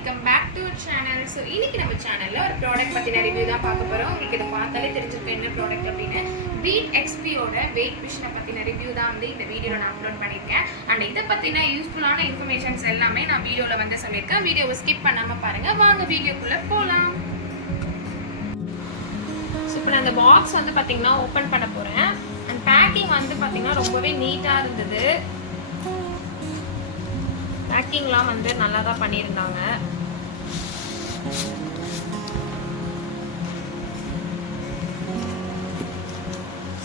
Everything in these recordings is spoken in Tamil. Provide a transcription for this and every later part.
Welcome back to channel. So இன்னைக்கு நம்ம சேனலில் ஒரு ப்ராடக்ட் பற்றின ரிவ்யூ தான் பார்க்க போகிறோம். உங்களுக்கு இதை பார்த்தாலே தெரிஞ்சிருக்க என்ன ப்ராடக்ட் அப்படின்னு பீட் எக்ஸ்பியோட வெயிட் மிஷினை பற்றின ரிவ்யூ தான் வந்து இந்த வீடியோவில் நான் அப்லோட் பண்ணியிருக்கேன். அண்ட் இதை பற்றின யூஸ்ஃபுல்லான இன்ஃபர்மேஷன்ஸ் எல்லாமே நான் வீடியோவில் வந்து சொல்லியிருக்கேன். வீடியோவை ஸ்கிப் பண்ணாமல் பாருங்கள். வாங்க வீடியோக்குள்ளே போகலாம். ஸோ இப்போ நான் இந்த பாக்ஸ் வந்து பார்த்தீங்கன்னா ஓப்பன் பண்ண போகிறேன். அண்ட் பேக்கிங் வந்து பார்த்தீங்கன்னா ரொம்பவே நீட்டாக இருந்தது. பேக்கிங்லாம் வந்து நல்லா தான் பண்ணியிருந்தாங்க.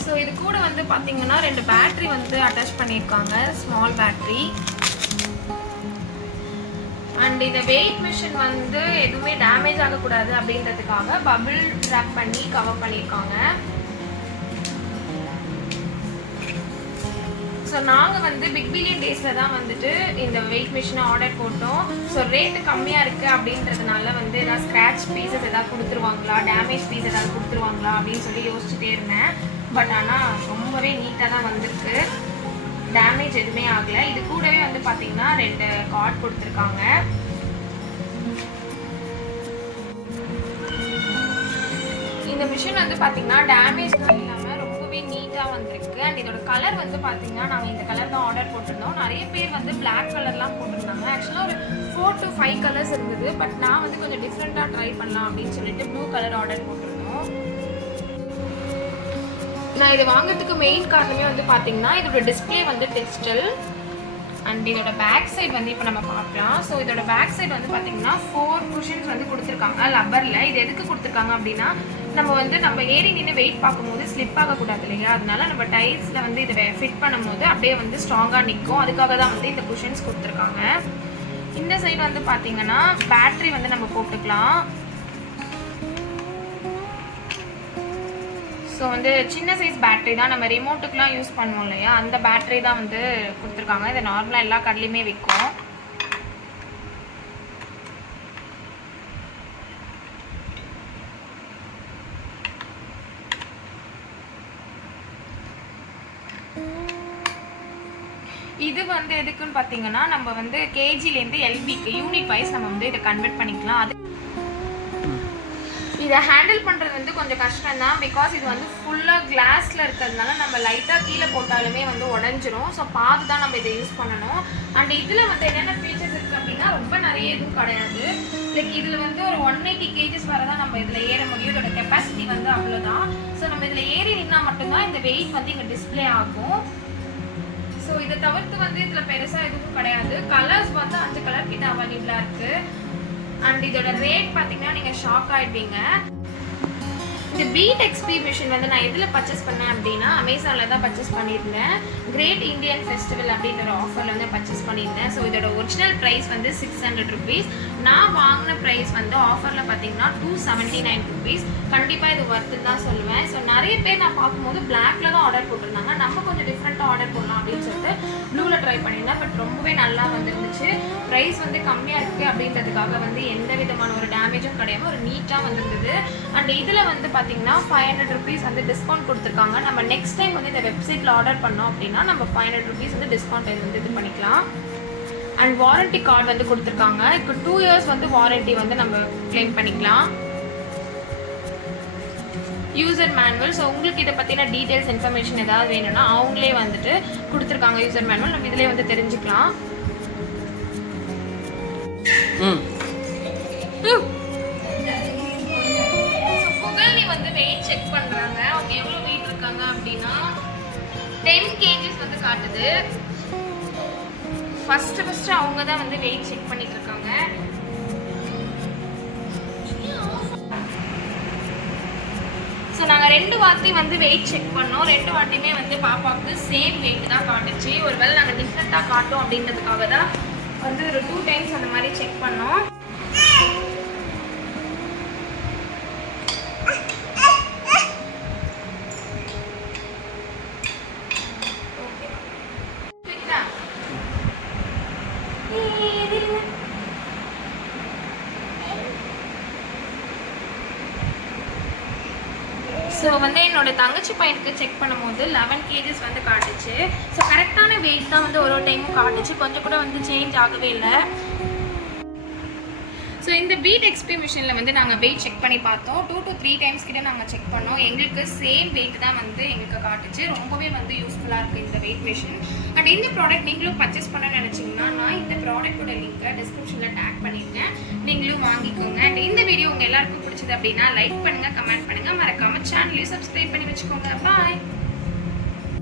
ஸோ இது கூட வந்து பார்த்தீங்கன்னா 2 பேட்டரி வந்து அட்டாச் பண்ணியிருக்காங்க, ஸ்மால் பேட்டரி. அண்ட் இந்த வெயிட் மிஷின் வந்து எதுவுமே டேமேஜ் ஆகக்கூடாது அப்படின்றதுக்காக பபிள் ரேப் பண்ணி கவர் பண்ணியிருக்காங்க. ஸோ நாங்கள் வந்து பிக் பில்லியன் டேஸில் தான் வந்துட்டு இந்த வெயிட் மிஷினை ஆர்டர் போட்டோம். ஸோ ரேட்டு கம்மியாக இருக்குது அப்படின்றதுனால வந்து ஏதாவது ஸ்க்ராட்ச் பீசஸ் எதாவது கொடுத்துருவாங்களா, டேமேஜ் பீஸ் ஏதாவது கொடுத்துருவாங்களா அப்படின்னு சொல்லி யோசிச்சுட்டே இருந்தேன். பட் ஆனால் ரொம்பவே நீட்டாக தான் வந்திருக்கு, டேமேஜ் எதுவுமே ஆகலை. இது கூடவே வந்து பார்த்தீங்கன்னா 2 கார்டு கொடுத்துருக்காங்க. இந்த மிஷின் வந்து பார்த்தீங்கன்னா டேமேஜ்லாம் இல்லாமல் ரொம்பவே நீட்டாக வந்திருக்கு. அண்ட் இதோட கலர் வந்து பார்த்தீங்கன்னா நாங்கள் இந்த கலர் தான் ஆர்டர் போட்டிருந்தோம். நிறைய பேர் வந்து பிளாக் கலர்லாம் போட்டிருந்தாங்க. ஆக்சுவலாக ஒரு 4 to 5 கலர்ஸ் இருந்தது. பட் நான் வந்து கொஞ்சம் டிஃப்ரெண்ட்டாக ட்ரை பண்ணலாம் அப்படின்னு சொல்லிட்டு ப்ளூ கலர் ஆர்டர் போட்டிருந்தோம். நான் இதை வாங்கிறதுக்கு மெயின் காரணமே வந்து பார்த்தீங்கன்னா இதோட டிஸ்பிளே வந்து டிஜிட்டல். அண்ட் இதோட பேக் சைடு வந்து இப்போ நம்ம பார்க்கலாம். ஸோ இதோட பேக் சைடு வந்து பார்த்தீங்கன்னா 4 குஷன்ஸ் வந்து கொடுத்துருக்காங்க லப்பரில். இது எதுக்கு கொடுத்துருக்காங்க அப்படின்னா நம்ம ஏறி நின்று வெயிட் பார்க்கும்போது ஸ்லிப் ஆகக்கூடாது இல்லையா, அதனால நம்ம டைல்ஸில் வந்து இதை ஃபிட் பண்ணும்போது அப்படியே வந்து ஸ்ட்ராங்காக நிற்கும். அதுக்காக தான் வந்து இந்த குஷன்ஸ் கொடுத்துருக்காங்க. இந்த சைடு வந்து பார்த்தீங்கன்னா பேட்ரி வந்து நம்ம போட்டுக்கலாம். ஸோ வந்து சின்ன சைஸ் பேட்ரி தான், நம்ம ரிமோட்டுக்கெலாம் யூஸ் பண்ணுவோம் இல்லையா, அந்த பேட்ரி தான் வந்து கொடுத்துருக்காங்க. இது நார்மலாக எல்லா கடையிலையுமே விற்கும். இது வந்து எதுக்குன்னு பார்த்தீங்கன்னா நம்ம வந்து கேஜிலேருந்து எல்பிக்கு யூனிட் வைஸ் நம்ம வந்து இதை கன்வெர்ட் பண்ணிக்கலாம். அது இதை ஹேண்டில் பண்ணுறது வந்து கொஞ்சம் கஷ்டம் தான். பிகாஸ் இது வந்து ஃபுல்லாக கிளாஸில் இருக்கிறதுனால நம்ம லைட்டாக கீழே போட்டாலுமே வந்து உடஞ்சிரும். ஸோ பார்த்து தான் நம்ம இதை யூஸ் பண்ணணும். அண்ட் இதில் வந்து என்னென்ன ஃபீச்சர்ஸ் இருக்குது அப்படின்னா ரொம்ப நிறைய எதுவும் கிடையாது. லைக் இதில் வந்து ஒரு 180 kgs வரை தான் நம்ம இதில் ஏற முடியும். இதோட கெப்பாசிட்டி வந்து அவ்வளோதான். ஸோ நம்ம இதில் ஏறி நின்னால் மட்டும்தான் இந்த வெயிட் வந்து இங்கே டிஸ்பிளே ஆகும். ஸோ இதை தவிர்த்து வந்து இதில் பெருசாக எதுவும் கிடையாது. கலர்ஸ் வந்து 5 கலர் கிட்ட அவைலபிளாக இருக்குது. அண்ட் இதோட ரேட் பார்த்தீங்கன்னா நீங்கள் ஷாக் ஆகிடுவீங்க. இந்த பீட் எக்ஸ்பி மிஷின் வந்து நான் எதில் பர்ச்சேஸ் பண்ணேன் அப்படின்னா அமேசானில் தான் பர்ச்சேஸ் பண்ணியிருந்தேன். கிரேட் இந்தியன் ஃபெஸ்டிவல் அப்படின்ற ஒரு ஆஃபரில் வந்து பர்ச்சேஸ் பண்ணியிருந்தேன். ஸோ இதோட ஒரிஜினல் ப்ரைஸ் வந்து 600 rupees. நான் வாங்கின ப்ரைஸ் வந்து ஆஃபரில் பார்த்தீங்கன்னா 279 rupees. கண்டிப்பாக இது ஒர்த்துன்னு தான் சொல்லுவேன். ஸோ நிறைய பேர் நான் பார்க்கும்போது பிளாக்ல தான் ஆர்டர் போட்டிருந்தாங்க. நம்ம கொஞ்சம் டிஃப்ரெண்ட்டாக ஆர்டர் போடலாம் அப்படின்னு சொல்லிட்டு ப்ளூவில் ட்ரை பண்ணியிருந்தேன். பட் ரொம்பவே நல்லா வந்துருந்துச்சு. ப்ரைஸ் வந்து கம்மியாக இருக்குது அப்படின்றதுக்காக வந்து எந்த விதமான ஒரு டேமேஜும் கிடையாது, ஒரு நீட்டாக வந்துருந்தது. அண்ட் இதில் வந்து பார்த்தீங்கன்னா 500 rupees வந்து டிஸ்கவுண்ட் கொடுத்துருக்காங்க. நம்ம நெக்ஸ்ட் டைம் வந்து இந்த வெப்சைட்டில் ஆர்டர் பண்ணோம் அப்படின்னா நம்ம 500 rupees வந்து டிஸ்கவுண்ட் வந்து இது பண்ணிக்கலாம். அண்ட் வாரண்டி கார்டு வந்து கொடுத்துருக்காங்க. இப்போ 2 years வந்து வாரண்டி வந்து நம்ம கிளைம் பண்ணிக்கலாம். User manual. ஸோ உங்களுக்கு இதை பற்றின டீட்டெயில்ஸ் இன்ஃபர்மேஷன் ஏதாவது வேணும்னா அவங்களே வந்துட்டு கொடுத்துருக்காங்க யூசர் மேனுவல். நம்ம இதிலே வந்து தெரிஞ்சுக்கலாம். புகழி வந்து வெயிட் செக் பண்ணுறாங்க. அவங்க எவ்வளோ வெயிட் இருக்காங்க அப்படின்னா 10 kgs வந்து காட்டுது. ஃபர்ஸ்ட் அவங்க தான் வந்து வெயிட் செக் பண்ணிட்டு இருக்காங்க. ஸோ நாங்கள் 2 வாட்டி வந்து வெயிட் செக் பண்ணோம். 2 வாட்டியுமே வந்து பாப்பாவுக்கு சேம் வெயிட் தான் காட்டுச்சு. ஒருவேளை நாங்கள் டிஃப்ரெண்ட்டாக காட்டும் அப்படின்றதுக்காக தான் வந்து ஒரு 2 times அந்த மாதிரி செக் பண்ணோம். ஸோ வந்து என்னோட தங்கச்சி பையனுக்கு செக் பண்ணும்போது 11 kgs வந்து காட்டுச்சு. ஸோ கரெக்டான வெயிட் தான் வந்து ஒரு டைமும் காட்டுச்சு. கொஞ்சம் கூட வந்து சேஞ்ச் ஆகவே இல்லை. ஸோ இந்த பீட் எக்ஸ்பி மிஷினில் வந்து நாங்கள் வெயிட் செக் பண்ணி பார்த்தோம். 2 to 3 டைம்ஸ் கிட்ட நாங்கள் செக் பண்ணோம். எங்களுக்கு சேம் வெயிட் தான் வந்து எங்களுக்கு காட்டுச்சு. ரொம்பவே வந்து யூஸ்ஃபுல்லாக இருக்குது இந்த வெயிட் மிஷின். அண்ட் இந்த ப்ராடக்ட் நீங்களும் பர்ச்சேஸ் பண்ண நினச்சிங்கன்னா நான் இந்த ப்ராடக்ட்டோட லிங்க்கை டிஸ்கிரிப்ஷனில் டேக் பண்ணியிருக்கேன். நீங்களும் வாங்கிக்கோங்க. அண்ட் இந்த வீடியோ உங்கள் எல்லாருக்கும் பிடிச்சது அப்படின்னா லைக் பண்ணுங்கள், கமெண்ட் பண்ணுங்கள், மறக்காமல் சேனலையும் சப்ஸ்கிரைப் பண்ணி வச்சுக்கோங்க. பாய்.